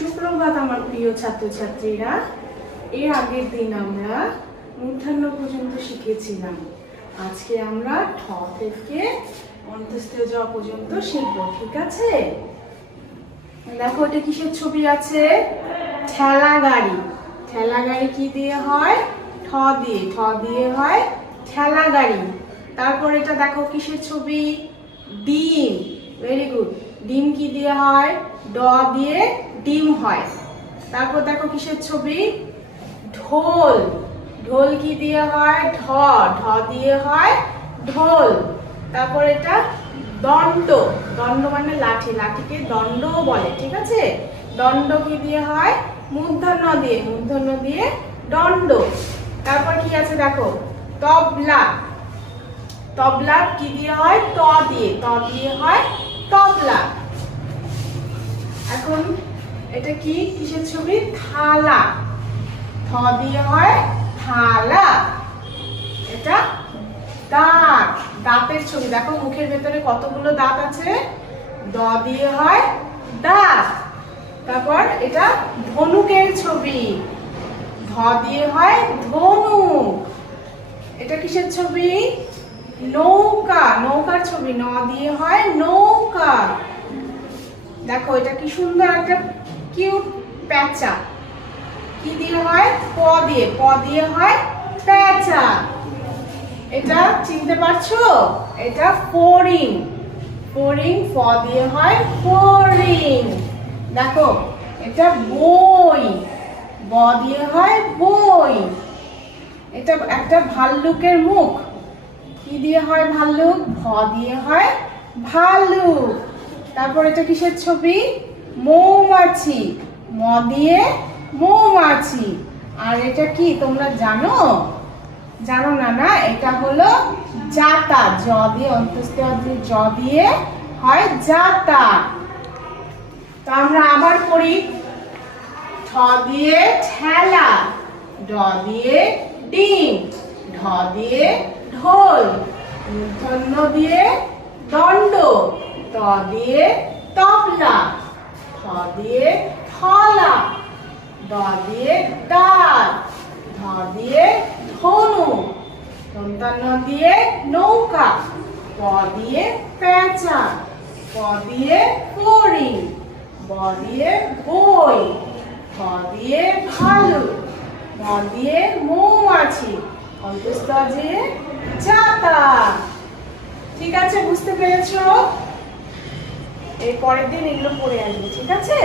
সুপ্রভাত আমার প্রিয় ছাত্রছাত্রীরা। এর আগের দিন আমরা মূর্ধন্য পর্যন্ত শিখেছিলাম। আজকে আমরা ঠ থেকে অন্তস্থীয় জ পর্যন্ত শিখব, ঠিক আছে? দেখো এটা কিসের ছবি আছে? ঠেলা গাড়ি। ঠেলা গাড়ি কি দিয়ে হয়? ঠ দিয়ে। ঠ দিয়ে হয় ঠেলা গাড়ি। তারপর এটা দেখো কিসের ছবি? ডিম। Very good. ডিম কি দিয়ে হয়? ড দিয়ে ডিম হয়। তারপর দেখো কিসের ছবি? ঢোল। ঢোল কি দিয়ে হয়? ঢ। ঢ দিয়ে হয় ঢোল। তারপর এটা দণ্ড। দণ্ড মানে লাঠি। লাঠিকে দণ্ডও বলে, ঠিক আছে? দণ্ড কি দিয়ে হয়? মূর্ধন্য দিয়ে। মূর্ধন্য দিয়ে দণ্ড। তারপর কি আছে দেখো? তবলা। তবলা কি দিয়ে হয়? ত দিয়ে। ত দিয়ে হয় তবলা। এখন এটা কি কিসের ছবি? থালা। থ দিয়ে হয় থালা। এটা দাঁত। দাঁতের ছবি। দেখো মুখের ভেতরে কতগুলো দাঁত আছে। দ দিয়ে হয় দাঁত। তারপর এটা ধনুকের ছবি। ধ দিয়ে হয় ধনুক। এটা কিসের ছবি? নৌকা। নৌকার ছবি। ন দিয়ে হয় নৌকা। দেখো এটা কি সুন্দর একটা কিউট প্যাঁচা। কি দিয়ে হয়? প দিয়ে। প দিয়ে হয় প্যাঁচা। এটা চিনতে পারছো? এটা ফড়িং। ফড়িং। ফ দিয়ে হয় ফড়িং। দেখো এটা বই। ব দিয়ে হয় বই। এটা একটা ভাল্লুকের মুখ। কি দিয়ে হয় ভাল্লুক? ভ দিয়ে হয় ভাল্লুক। তারপর এটা কিসের ছবি? মৌমাছি। ম দিয়ে মৌমাছি। আর এটা কি তোমরা জানো? জানো না? না, এটা হলো জাতা। জ দিয়ে অন্তস্থীয় জ দিয়ে হয় জাতা। তো আমরা আবার পড়ি। ঠ দিয়ে ঠেলা। ড দিয়ে ডিম। ঢ দিয়ে ঢোল। মূর্ধন্য দিয়ে দণ্ড। ত দিয়ে তবলা। থ দিয়ে থলা। দ দিয়ে দাঁত। ধ দিয়ে ধনুক। দন্তান্ন দিয়ে নৌকা। প দিয়ে প্যাঁচা। প দিয়ে ফড়িং। ব দিয়ে বই। ভ দিয়ে ভালুক। ম দিয়ে মৌমাছি। অন্তস্থ দিয়ে জাতা। ঠিক আছে, বুঝতে পেরেছো? এর পরের দিন এগুলো পড়ে আসবে, ঠিক আছে?